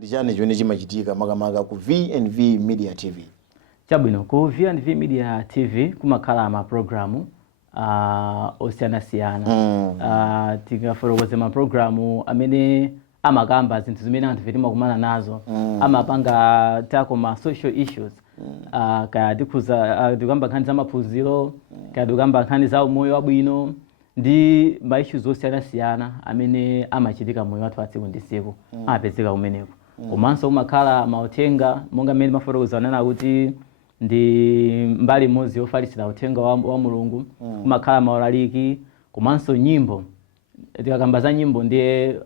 ndichani chimene chimachitika makamaka ku V&V Media TV? Chabwino, ku V&V Media TV kumakhala ma programu osiyanasiyana. Tikafotokoza ma programu amene amakamba zinthu zimene anthu timakumana nazo, amapanga tako ma social issues, kaya tikamba nkhani za maphunziro, kaya tikamba nkhani za umoyo wabwino, ndi ma issues osiyanasiyana amene amachitika moyo wathu tsiku ndi tsiku amapezeka kumeneko. Komanso kumakhala mauthenga monga mmene mafotokoza nana kuti ndi mbali imodzi yofalisira uthenga wa Mulungu. Kumakhala maulaliki, komanso nyimbo. Tikakamba za nyimbo ndiye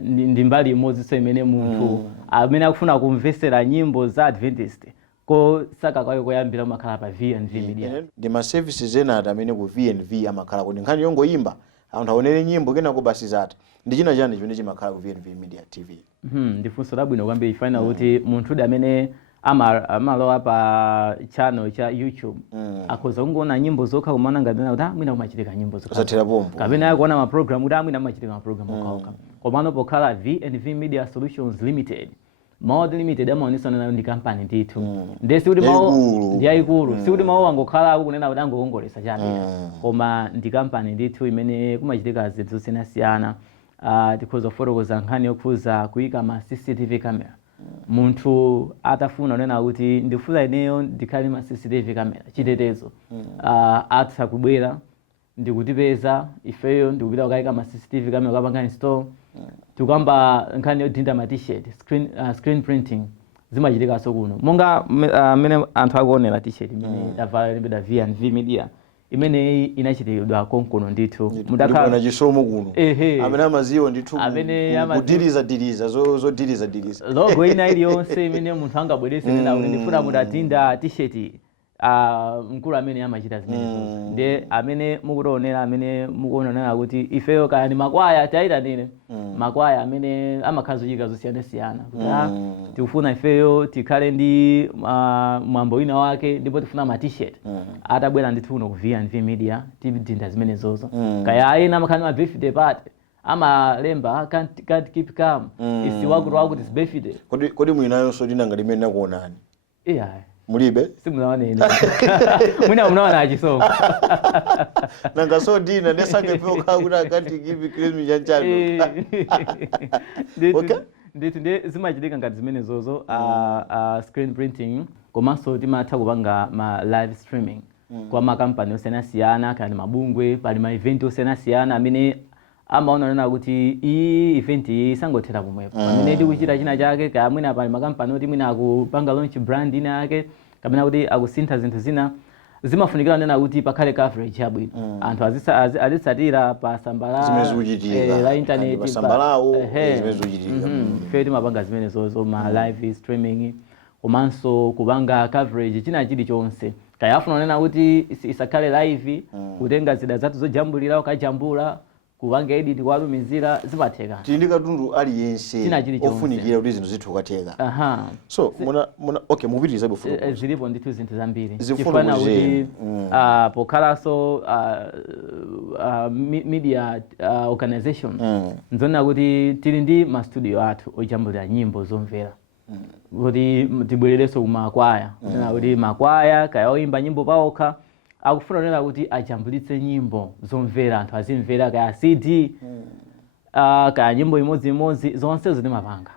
ndi mbali imodzi so imene munthu amene akufuna kumvesera nyimbo za Adventist ko saka kwayo koyambira kumakhala pa V&V Media. Ndi ma services ena amene ku V&V amakhala kuti nkhani yongoyimba anthu aonere nyimbo kenako basi zati. Ndi china chani chimene chimakhala ku V&V Media TV? Ndifunso labwino kwambiri ifana kuti munthu amene amalowa pa channel cha YouTube akhoza kungoona nyimbo zokha kumana ngati kuti mwina kumachitika nyimbo zokha kusathira pompo, kapena kuona ma program kuti mwina kumachitika ma program okhaokha. Komano pokhala V&V Media Solutions Limited, Maud Limited amaonesa nayo ndi company ndithu. Ndesi kuti mawu ndi yayikulu, si kuti mawu angokhala kunena kuti angokongolesa chabe, koma ndi company ndithu imene kumachitika zinthu zosiyanasiyana. Tikhoza kufotokoza nkhani yokhuza kuyika ma CCTV camera. Munthu atafuna kunena kuti ndifuna ineyo ndikhale ma CCTV camera chitetezo, atha kubwera ndikutipeza ifeyo ndikupita kukayika ma CCTV camera kapanga install. Tikamba nkhani yodinda ma t-shirt, screen printing zimachitika so kuno. Monga amene anthu akuonera t-shirt imene davala lembedwa V&V Media imene inachitidwa konkono ndithu mudakhala chisomo kuno. Amene amaziwo ndithu kudiriza zodiriza logo ina iliyonse imene munthu angabwerese nena kuti ndifuna mudatinda t-shirt mkulu amene amachita zimenezo. Ndiye amene mukuonera amene mukuonera kuti ifeyo kaya ni makwaya tayitanire makwaya amene amakhala zochita zosiyanasiyana kuti tikufuna ifeyo tikhale ndi mwambo wina wake ndipo tifuna ma t-shirt, atabwera ndithu kuno ku V&V Media tidinda zimenezozo. Kaya ayena amakhala ma birthday party amalemba can't keep calm isi wakuti is birthday. Kodi mwinayonso dinanga limene nakuonani? Mulibe? Simunawaneni. Mwina munawana achisomo. Nanga so dina nesange peo kakuta can't give Christmas chanchano. Okay? Ndiye zimachitika ngati zimenezozo, screen printing, komanso timatha kupanga ma live streaming kwa makampani osiyanasiyana, kaya mabungwe, pali ma event osiyanasiyana amene amaona nena kuti iyi event iyi sangothera pomwepo. Amene tikuchita china chake, kaya mwina pali makampani oti mwina akupanga launch brand ina yake, kapena kuti akusintha zinthu zina, zimafunikira nena kuti pakhale coverage yabwino. Anthu azitsatira pa sambala la internet, pa sambalawo zimezochitika. Ife timapanga zimenezozo ma live streaming, komanso kupanga coverage china chilichonse. Kaya afuna nena kuti isakhale live, kutenga zida zathu zojambulira ukajambula, kupanga edit kuwalumizira zimatheka. Tili ndi katundu aliyense ofunikira kuti zinthu zithu katheka. So okay, mupitiriza before zilipo ndithu zinthu zambiri chifana kuti pokhalanso media organization nzona kuti tili ndi ma studio athu ojambulira nyimbo zomvera kuti tibwererenso kumakwaya kuti makwaya kaya oyimba nyimbo paokha akufuna nena kuti ajambulitse nyimbo zomvera anthu azimvera, kaya CD kaya nyimbo imodzi zonse zitimapanga.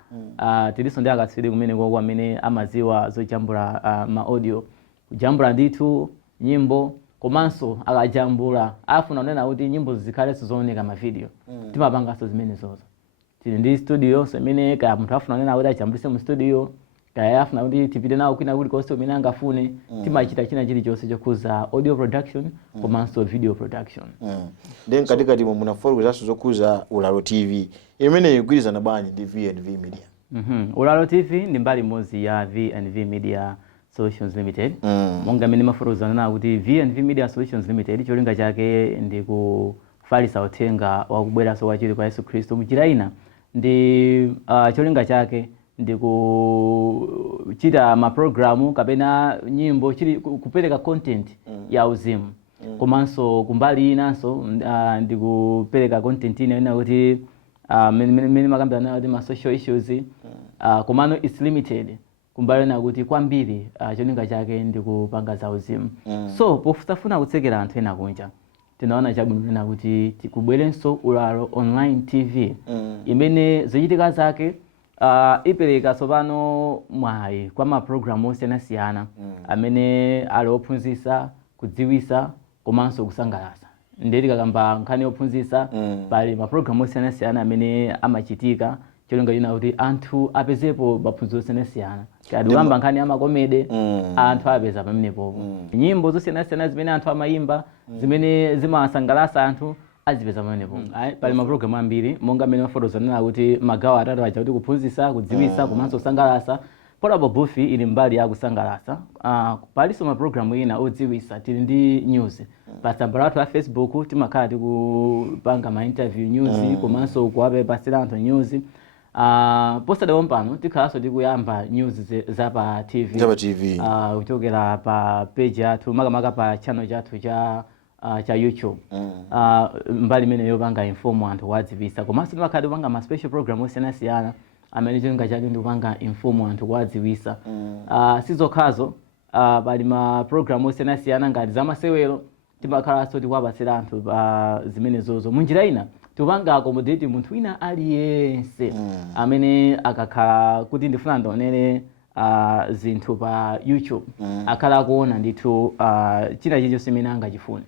Tiliso ndi akatswiri kumene kwa amene amaziwa zojambula ma audio, kujambula ndithu nyimbo, komanso akajambula afuna nena kuti nyimbo zikhale zooneka ma video, timapanganso zimenezozo. Tili ndi studio semene kaya munthu afuna nena kuti ajambulitse mu studio, kaya afuna kuti tipite nawo kwina kulikonse kumene angafune, timachita china chilichonse chokhuza audio production komanso video production. Then katikati munafotokoza zokhuza Ulalo TV imene igwirizana bwanji ndi V&V Media? Ulalo TV ndi mbali imodzi ya V&V Media Solutions Limited. Monga mmene mafotokoza nana kuti V&V Media Solutions Limited cholinga chake ndi kufalisa uthenga wakubweranso kwa chili kwa Yesu Kristo mujira ina, ndi cholinga chake ndi kuchita ma programu kapena nyimbo chili kupereka content ya uzimu. Komanso kumbali inanso ndi kupereka content ina kuti many makambirana kuti ma social issues komano it's limited kumbali na kuti kwambiri cholinga chake ndikupanga za uzimu. So pofuna kutsekera anthu ena kunja tinaona chabwino na kuti tikubwerenso Ulalo Online TV imene zochitika zake ipereka tsopano mwayi kwa maprogramu osiyanasiyana amene ali ophunzitsa, kudziwitsa komanso kusangalatsa. Ndeti kakamba nkhani yophunzitsa pali maprogramu osiyanasiyana amene amachitika cholinga china kuti anthu apezepo maphunziro osiyanasiyana. Kadi kamba nkhani ya makomede anthu apeza pamenepo. Nyimbo zosiyanasiyana zimene anthu amayimba zimene zimasangalatsa anthu azipeza pamenepo. Pali maprogramu ambiri monga amene mafotokozanena kuti magawo atatu aja kuti kuphunzitsa, kudziwitsa komanso kusangalatsa. Polapo Buffy ili mbali ya kusangalatsa. Palinso maprogramu ena odziwitsa, tili ndi news. Patsamba lathu la Facebook timakhala tikupanga ma interview news komanso kuwapepasira anthu news. Posada pano tikhalanso tikuyamba news za pa TV. Kuchokera pa page yathu makamaka pa channel chathu cha YouTube. Mbali imene yopanga inform anthu wadziwitsa. Komanso timakhala tikupanga ma special program osiyanasiyana amene cholinga chake ndikupanga inform anthu wadziwitsa. Sizokhazo pali ma program osiyanasiyana ngati za masewero timakhalanso tikuwapasira anthu zimenezozo. Munjira ina tupanga accommodate munthu wina aliyense amene akakhala kuti ndifuna ndionere zinthu pa YouTube akhala kuona ndithu china chilichonse chimene angachifune.